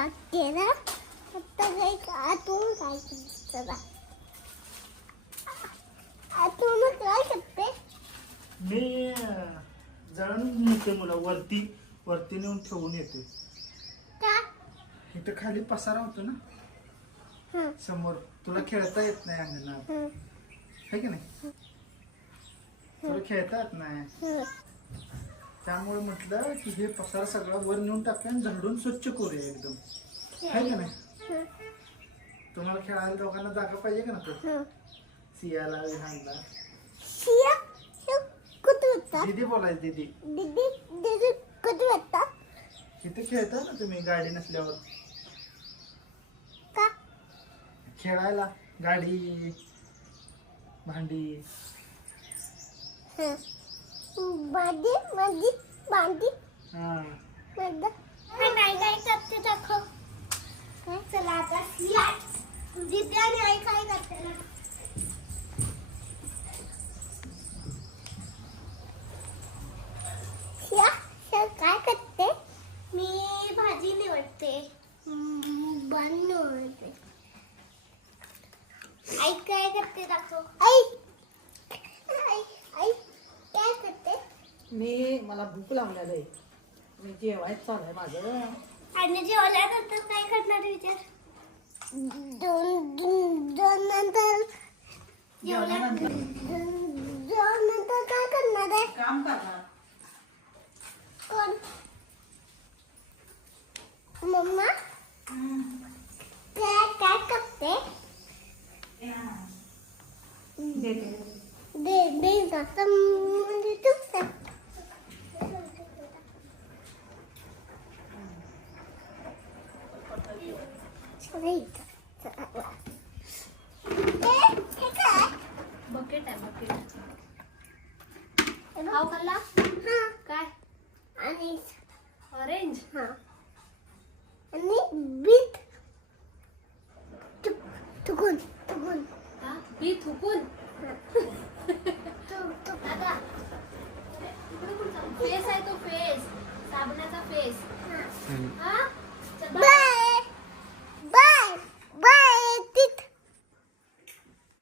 टाकते ना. आता काही आतून काय चला. आतून काय करते मी जळण नेते मुला वरती. वरती नेऊन ठेवून येते. का? इथं खाली पसारा होतो ना. हं, समोर. तुला खेळता येत नाही अंगणात. हं, है की नाही? तुला खेळता येत नाही. हं. त्यामुळे म्हटलं की हे पसारा सगळा वर नेऊन टाकूया आणि झाडून स्वच्छ करूया एकदम. है. की नाही? तुम्हाला खेळायला दोघांना जागा पाहिजे का नको हं. सियाला विहानला. शिव कुठे होता? दीदी बोलायचं दीदी. दीदी दीदी कुठे होता? इथे खेळता ना तुम्ही गाडी नसल्यावर. का? खेळायला गाडी भांडी. बांधी बांधी बांधी। हा। बांधा। काय काय करते दाखव काय चला आता सिया दीदी आणि आई काय करते ना सिया सिया काय करते? मी भाजी निवडते। बन निवडते। आई काय करते दाखव आई आई आई काय करते मी मला भूक लागलेलं आहे मी जेवायचं चालू आहे माझं आणि जेवल्यानंतर काय करणार विचार दोन दोन दोन नंतर जेवल्यानंतर जेवल्यानंतर काय करणार आहे काम करणार कोण मम्मा काय काय करते दे दे जाता म्हणजे तू सांग. चला इथं. चला. ए, हे काय? बकेट आहे बकेट हे. खाऊ खाल्ला? हा, काय? आणि ऑरेंज हा. आणि बीट. तुक तुकून तुकून. हा? बी थुकून आता फेस आहे तो फेस साबणाचा फेस हा. हा?